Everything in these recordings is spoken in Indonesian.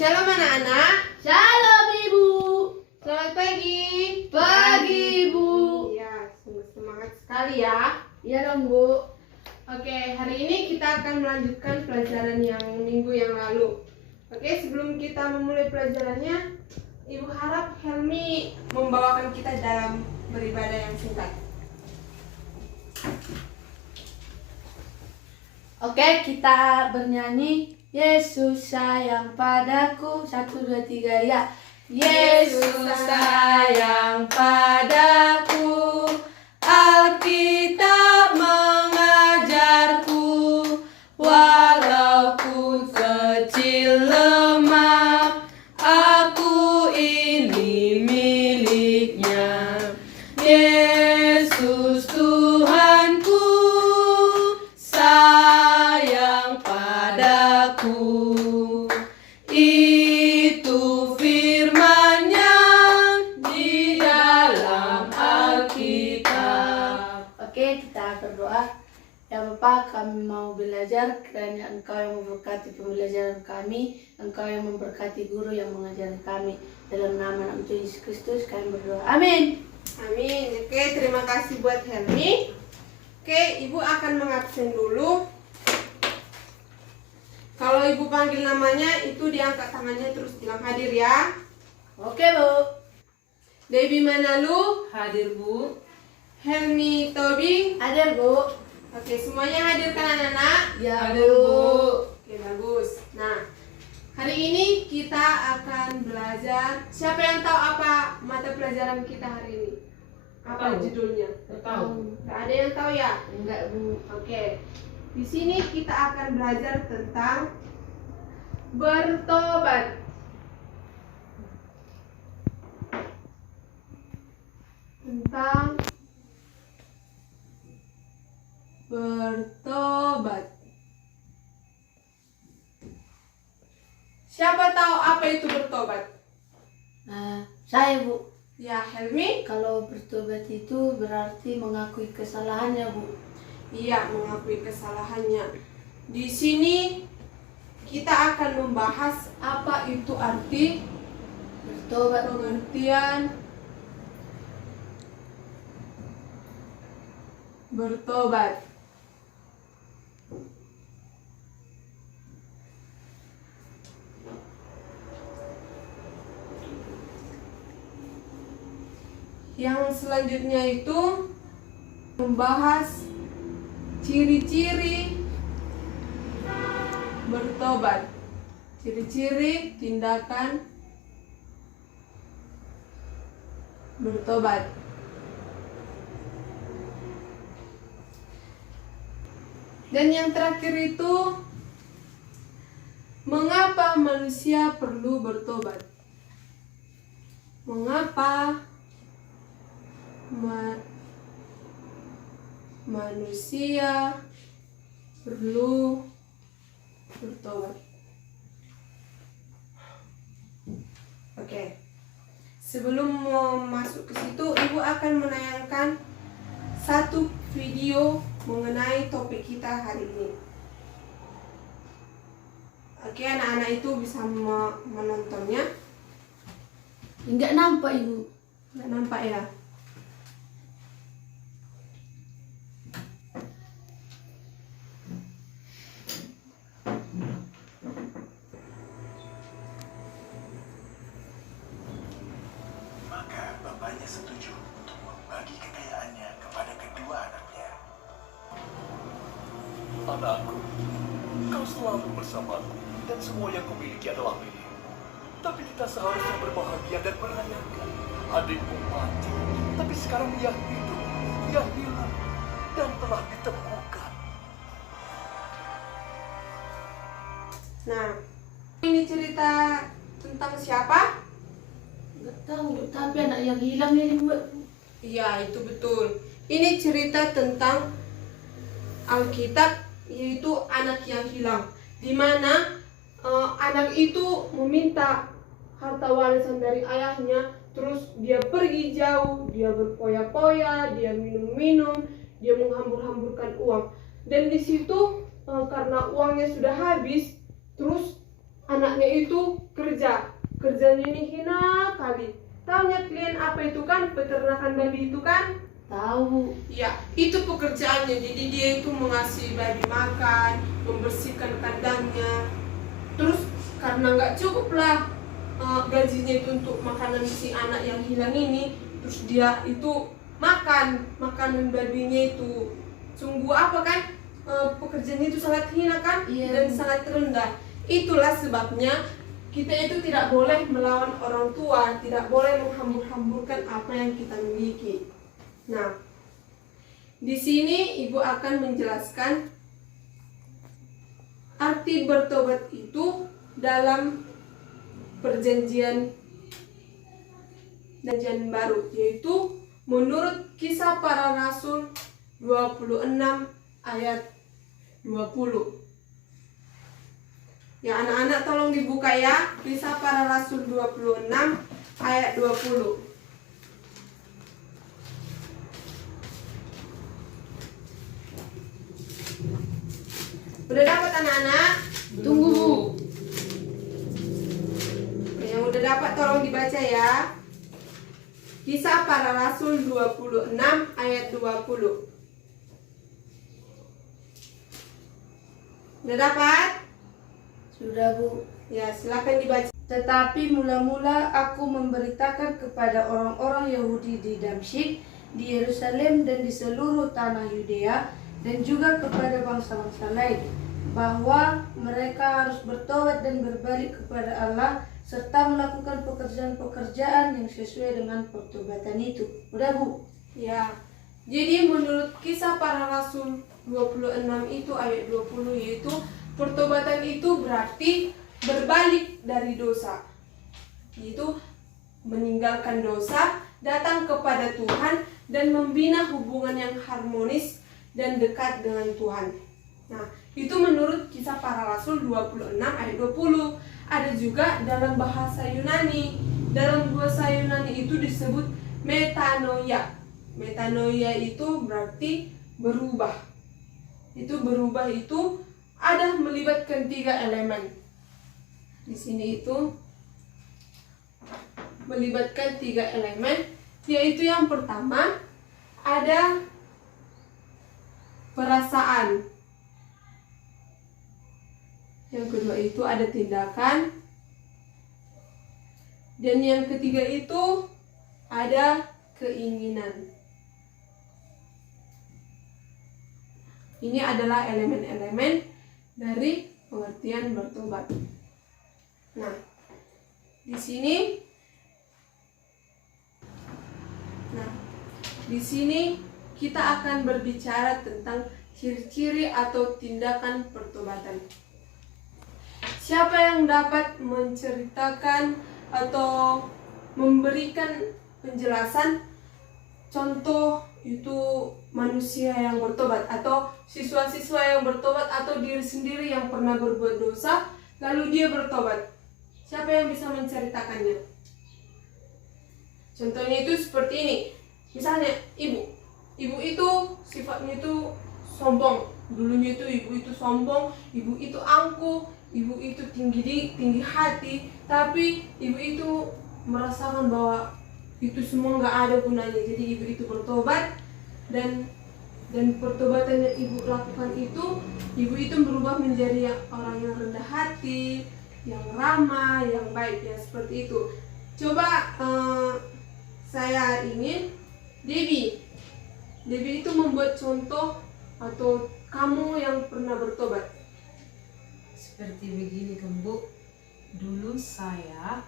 Shalom anak-anak. Shalom Ibu. Selamat pagi. Pagi Ibu. Ya, sungguh semangat sekali ya. Iya dong Bu. Oke, hari ini kita akan melanjutkan pelajaran yang minggu yang lalu. Oke, sebelum kita memulai pelajarannya, Ibu harap Helmi membawakan kita dalam beribadah yang singkat. Oke, kita bernyanyi Yesus sayang padaku. 1, 2, 3 ya. Yesus sayang padaku. Alkitab mengajarku, walau ku kecil lemah, aku ini miliknya. Yesus Tuhanku sayang padaku. Itu firman-Nya di dalam Alkitab. Oke, kita berdoa. Ya Bapa, kami mau belajar, kiranya Engkau yang memberkati pembelajaran kami, Engkau yang memberkati guru yang mengajar kami. Dalam nama Tuhan Yesus Kristus kami berdoa. Amin. Amin. Oke, terima kasih buat Helmi. Oke, Ibu akan mengabsen dulu. Kalau Ibu panggil namanya, itu diangkat tangannya terus bilang hadir ya. Oke Bu. Debbie Manalu, Hadir Bu. Helmi Tobi. Hadir Bu. Oke, semuanya hadirkan anak-anak. Ya Hadir, Bu. Oke, bagus. Nah, hari ini kita akan belajar. Siapa yang tahu apa mata pelajaran kita hari ini? Apa Tahu. judulnya? Tahu. Gak ada yang tahu ya? Enggak Bu. Oke. Di sini kita akan belajar tentang bertobat. Tentang bertobat. Siapa tahu apa itu bertobat? Saya Bu. Ya, Helmi? Kalau bertobat itu berarti mengakui kesalahannya Bu. Iya, mengakui kesalahannya. Di sini kita akan membahas apa itu arti Bertobat Bu. pengertian bertobat. Yang selanjutnya itu membahas ciri-ciri bertobat. Ciri-ciri tindakan bertobat. Dan yang terakhir itu mengapa manusia perlu bertobat? Mengapa manusia perlu bertobat? Oke. Sebelum mau masuk ke situ, Ibu akan menayangkan satu video mengenai topik kita hari ini. Oke, anak-anak itu bisa menontonnya. Enggak nampak Ibu. Nggak nampak ya? Maka bapaknya setuju untuk membagi kekayaannya kepada kedua anaknya. Anakku, kau selalu bersamaku dan semua yang kumiliki adalah milikmu. Tapi kita seharusnya berbahagia dan merayakan. Adikmu mati, tapi sekarang ia hidup, ia hilang, dan telah ditemukan. Nah, ini cerita tentang siapa? Enggak tahu, tapi anak yang hilang ini Bu. Iya, itu betul. Ini cerita tentang Alkitab, yaitu anak yang hilang, di mana anak itu meminta harta warisan dari ayahnya. Terus dia pergi jauh, dia berpoya-poya, dia minum-minum, dia menghambur-hamburkan uang. Dan di situ karena uangnya sudah habis, terus anaknya itu kerjanya ini hina kali. Taunya klien apa itu kan, peternakan babi itu kan? Tahu Bu. Ya, itu pekerjaannya. Jadi dia itu mengasihi babi makan, membersihkan kandangnya. Terus karena nggak cukup lah gajinya itu untuk makanan si anak yang hilang ini, terus dia itu makan makanan babinya itu. Sungguh apa kan, pekerjaannya itu sangat hina kan, Iya. dan sangat rendah. Itulah sebabnya kita itu tidak boleh melawan orang tua, tidak boleh menghambur-hamburkan apa yang kita miliki. Nah, di sini ibu akan menjelaskan arti bertobat itu dalam perjanjian baru, yaitu menurut Kisah Para Rasul 26 ayat 20. Ya anak-anak tolong dibuka ya, Kisah Para Rasul 26 ayat 20. Udah dapat anak-anak? Tunggu Bu. Yang udah dapat tolong dibaca ya. Kisah Para Rasul 26 ayat 20. Udah dapat? Sudah Bu. Ya, silakan dibaca. Tetapi mula-mula aku memberitakan kepada orang-orang Yahudi di Damsyik, di Yerusalem dan di seluruh tanah Yudea, dan juga kepada bangsa-bangsa lain, bahwa mereka harus bertobat dan berbalik kepada Allah, serta melakukan pekerjaan-pekerjaan yang sesuai dengan pertobatan itu. Udah Bu? Ya. Jadi menurut Kisah Para Rasul 26 itu ayat 20, yaitu pertobatan itu berarti berbalik dari dosa, yaitu meninggalkan dosa, datang kepada Tuhan, dan membina hubungan yang harmonis dan dekat dengan Tuhan. Nah, itu menurut Kisah Para Rasul 26 ayat 20. Ada juga dalam bahasa Yunani. Dalam bahasa Yunani itu disebut metanoia. Metanoia itu berarti berubah. Itu berubah itu ada melibatkan 3 elemen. Di sini itu melibatkan 3 elemen, yaitu yang pertama ada perasaan, yang kedua itu ada tindakan, dan yang ketiga itu ada keinginan. Ini adalah elemen-elemen dari pengertian bertobat. Nah, di sini kita akan berbicara tentang ciri-ciri atau tindakan pertobatan. Siapa yang dapat menceritakan atau memberikan penjelasan contoh itu manusia yang bertobat, atau siswa-siswa yang bertobat, atau diri sendiri yang pernah berbuat dosa lalu dia bertobat? Siapa yang bisa menceritakannya? Contohnya itu seperti ini. Misalnya ibu itu sifatnya itu sombong. Dulunya itu ibu itu sombong, ibu itu angkuh, ibu itu tinggi hati, tapi ibu itu merasakan bahwa itu semua nggak ada gunanya. Jadi ibu itu bertobat, dan pertobatan yang ibu lakukan itu, ibu itu berubah menjadi orang yang rendah hati, yang ramah, yang baik, ya seperti itu. Coba saya ingin Debbie itu membuat contoh, atau kamu yang pernah bertobat. Seperti begini kan Bu, dulu saya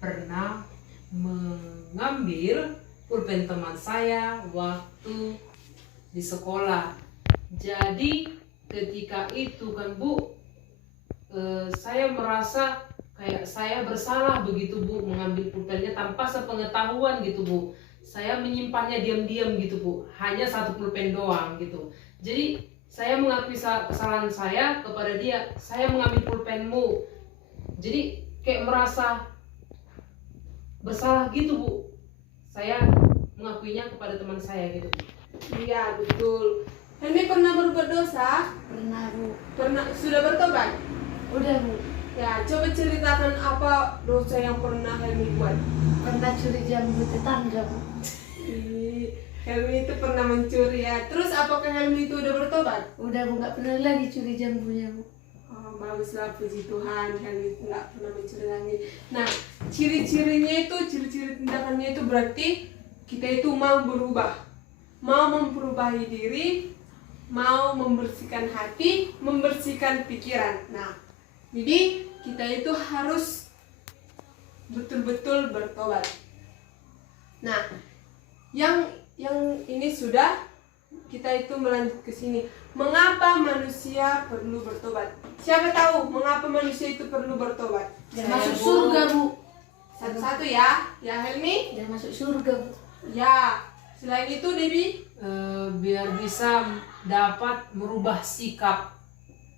pernah mengambil pulpen teman saya waktu di sekolah. Jadi ketika itu kan Bu, saya merasa kayak saya bersalah begitu Bu, mengambil pulpennya tanpa sepengetahuan gitu Bu. Saya menyimpannya diam-diam gitu Bu, hanya 1 pulpen doang gitu. Jadi saya mengakui kesalahan saya kepada dia, saya mengambil pulpenmu. Jadi kayak merasa bersalah gitu Bu. Saya mengakuinya kepada teman saya gitu. Iya betul. Helmi pernah berbuat dosa? Pernah Bu. Sudah bertobat? Udah Bu. Ya, coba ceritakan apa dosa yang pernah Helmi buat. Pernah curi jambu tetangga, Bu. Ih, Helmi itu pernah mencuri ya. Terus apakah Helmi itu udah bertobat? Udah, Bu, nggak pernah lagi curi jambunya, Bu. Oh, baguslah, puji Tuhan, Helmi itu nggak pernah mencuri lagi. Nah, ciri-cirinya itu, ciri-ciri tindakannya itu berarti kita itu mau berubah, mau memperubahi diri, mau membersihkan hati, membersihkan pikiran. Nah, jadi kita itu harus betul-betul bertobat. Nah, yang ini sudah, kita itu melanjut ke sini. Mengapa manusia perlu bertobat? Siapa tahu mengapa manusia itu perlu bertobat? Biar Saya, masuk Bu. surga, Bu. Satu-satu ya, ya Helmi. Biar masuk surga, Bu. Ya, selain itu Debbie. Biar bisa dapat merubah sikap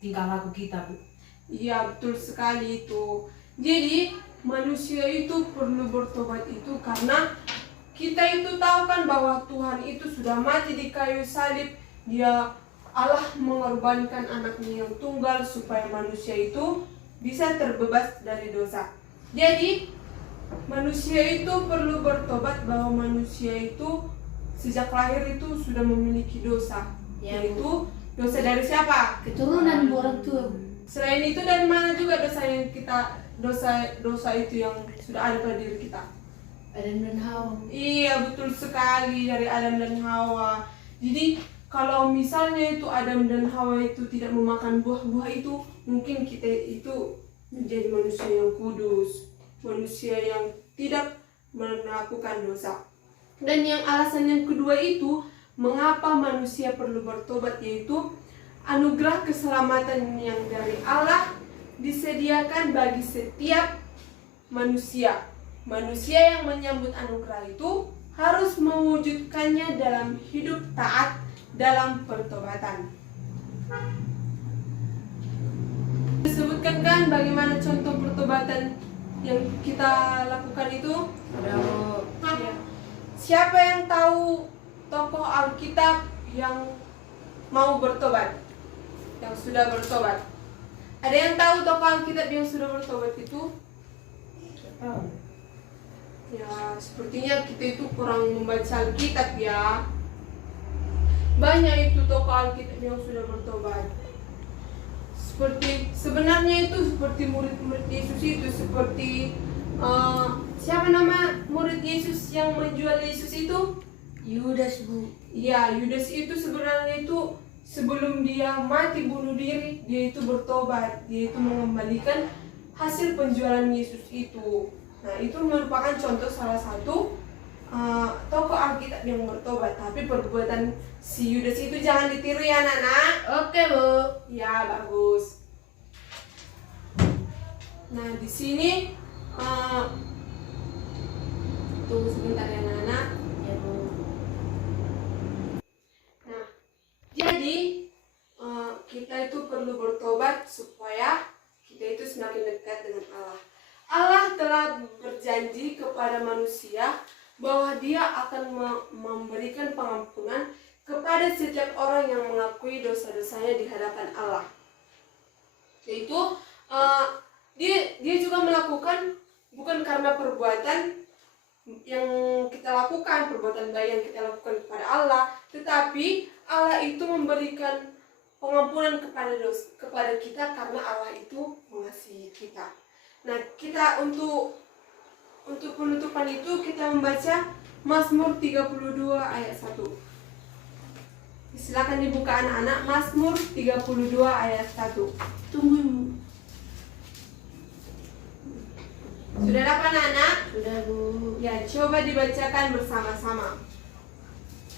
tingkah laku kita, Bu. Iya, betul sekali itu. Jadi manusia itu perlu bertobat itu karena kita itu tahu kan bahwa Tuhan itu sudah mati di kayu salib. Dia Allah mengorbankan anaknya yang tunggal supaya manusia itu bisa terbebas dari dosa. Jadi manusia itu perlu bertobat bahwa manusia itu sejak lahir itu sudah memiliki dosa. Ya, Yaitu dosa dari siapa? Keturunan Bu, orang tua, Bu. Selain itu dari mana juga dosa yang kita dosa itu yang sudah ada pada diri kita? Adam dan Hawa. Iya, betul sekali, dari Adam dan Hawa. Jadi kalau misalnya itu Adam dan Hawa itu tidak memakan buah-buah itu, mungkin kita itu menjadi manusia yang kudus, manusia yang tidak melakukan dosa. Dan yang alasan yang kedua itu, mengapa manusia perlu bertobat, yaitu anugerah keselamatan yang dari Allah disediakan bagi setiap manusia. Manusia yang menyambut anugerah itu harus mewujudkannya dalam hidup taat dalam pertobatan. Disebutkan kan bagaimana contoh pertobatan yang kita lakukan itu? Ya. Siapa yang tahu tokoh Alkitab yang mau bertobat? Yang sudah bertobat? Ada yang tahu tokoh Alkitab yang sudah bertobat itu? Ya, sepertinya kita itu kurang membaca Alkitab ya. Banyak itu tokoh Alkitab yang sudah bertobat. Sebenarnya itu seperti murid-murid Yesus itu, seperti siapa nama murid Yesus yang menjual Yesus itu? Yudas, Bu. Ya, Yudas itu sebenarnya itu sebelum dia mati bunuh diri, dia itu bertobat, dia itu mengembalikan hasil penjualan Yesus itu. Nah, itu merupakan contoh salah satu tokoh Alkitab yang bertobat. Tapi perbuatan si Yudas itu jangan ditiru ya, anak-anak. Oke, Bu. Ya, bagus. Nah, di sini tunggu sebentar ya, anak-anak. Ya, Bu. Nah, jadi kita itu perlu bertobat supaya kita itu semakin dekat dengan Allah. Allah telah berjanji kepada manusia bahwa Dia akan memberikan pengampunan kepada setiap orang yang mengakui dosa-dosanya di hadapan Allah. Yaitu dia juga melakukan bukan karena perbuatan yang kita lakukan, perbuatan baik yang kita lakukan kepada Allah, tetapi Allah itu memberikan pengampunan kepada kita karena Allah itu mengasihi kita. Nah, kita untuk penutupan itu kita membaca Mazmur 32 ayat 1. Silakan dibuka anak-anak, Mazmur 32 ayat 1. Tunggu, Bu. Sudah dapat anak-anak? Sudah, Bu. Ya, coba dibacakan bersama-sama.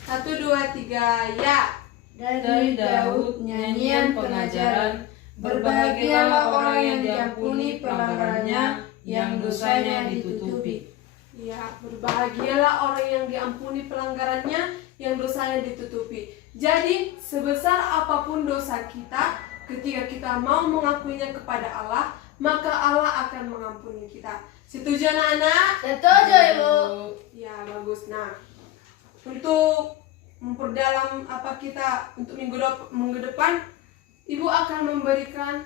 1, 2, 3, ya. Dari Daud nyanyian pengajaran, berbahagialah orang yang diampuni pelanggarannya, yang dosanya ditutupi. Ya, berbahagialah orang yang diampuni pelanggarannya, yang dosanya ditutupi. Jadi, sebesar apapun dosa kita, ketika kita mau mengakuinya kepada Allah, maka Allah akan mengampuni kita. Setuju anak-anak? Setuju, Ibu. Ya, bagus. Nah, untuk memperdalam apa kita untuk minggu depan, Ibu akan memberikan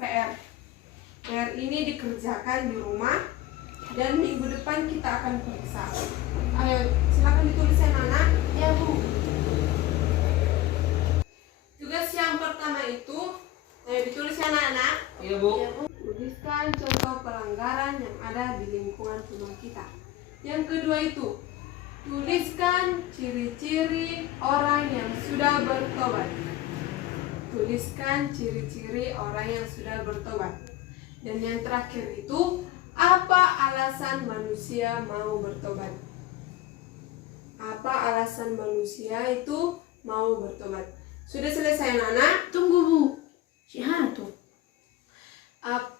PR. PR ini dikerjakan di rumah dan minggu depan kita akan periksa. Ayo, silakan ditulis ya anak. Ya Bu. Tugas yang pertama itu, ayo ditulis ya anak-anak. Iya Bu. Ya Bu. Tuliskan contoh pelanggaran yang ada di lingkungan rumah kita. Yang kedua itu, tuliskan ciri-ciri orang yang sudah bertobat. Tuliskan ciri-ciri orang yang sudah bertobat. Dan yang terakhir itu, apa alasan manusia mau bertobat? Apa alasan manusia itu mau bertobat? Sudah selesai anak-anak? Tunggu Bu. Si Hana tuh.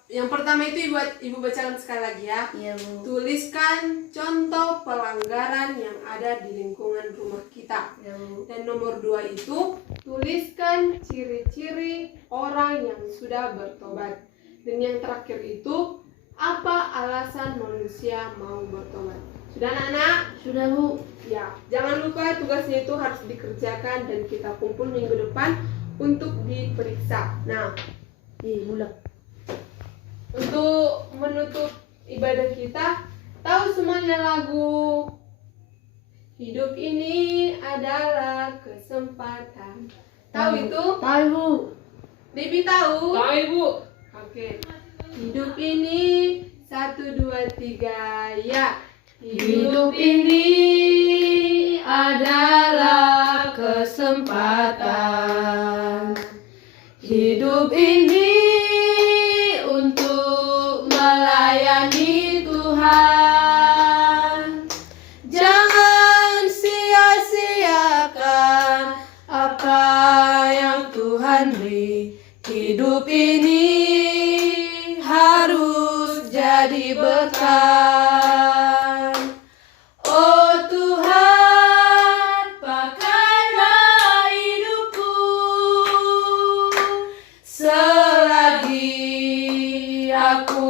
Yang pertama itu ibu bacakan sekali lagi ya. Iya Bu. Tuliskan contoh pelanggaran yang ada di lingkungan rumah kita. Ya Bu. Dan nomor 2 itu, tuliskan ciri-ciri orang yang sudah bertobat. Dan yang terakhir itu, apa alasan manusia mau bertobat? Sudah anak-anak? Sudah Bu. Ya, jangan lupa tugasnya itu harus dikerjakan dan kita kumpul minggu depan untuk diperiksa. Nah, Mulai. untuk menutup ibadah kita, tahu semuanya lagu Hidup Ini Adalah Kesempatan. Tahu itu? Tahu Bu. Debbie tahu? Tahu Ibu. Oke. Hidup ini 1, 2, 3 ya. Hidup ini adalah kesempatan. Hidup ini untuk melayani Tuhan. Jangan sia-siakan apa yang Tuhan beri. Hidup ini harus jadi berkat. Oh Tuhan, pakailah hidupku selagi aku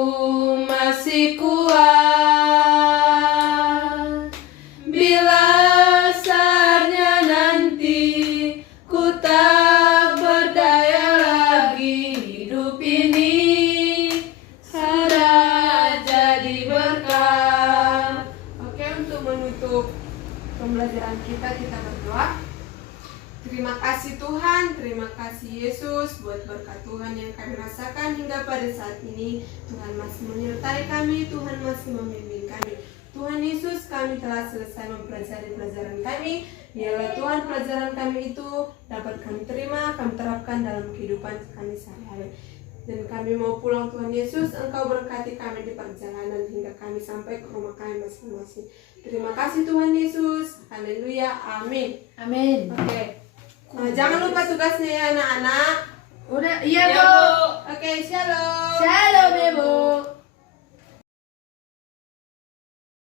masih kuat. Bila saatnya nanti ku tak berdaya lagi, hidup ini sudah jadi berkat. Oke, untuk menutup pembelajaran kita berdoa. Terima kasih Tuhan, terima kasih Yesus buat berkat Tuhan yang kami rasakan hingga pada saat ini. Tuhan masih menyertai kami, Tuhan masih membimbing kami. Tuhan Yesus, kami telah selesai mempelajari pelajaran kami. Biarlah Tuhan pelajaran kami itu dapat kami terima, kami terapkan dalam kehidupan kami sehari-hari. Dan kami mau pulang Tuhan Yesus, Engkau berkati kami di perjalanan hingga kami sampai ke rumah kami masing-masing. Terima kasih Tuhan Yesus, haleluya, amin. Amin. Oke, nah, jangan lupa tugasnya ya anak-anak. Udah, iya Ya Bu. Bu. Oke, shalom.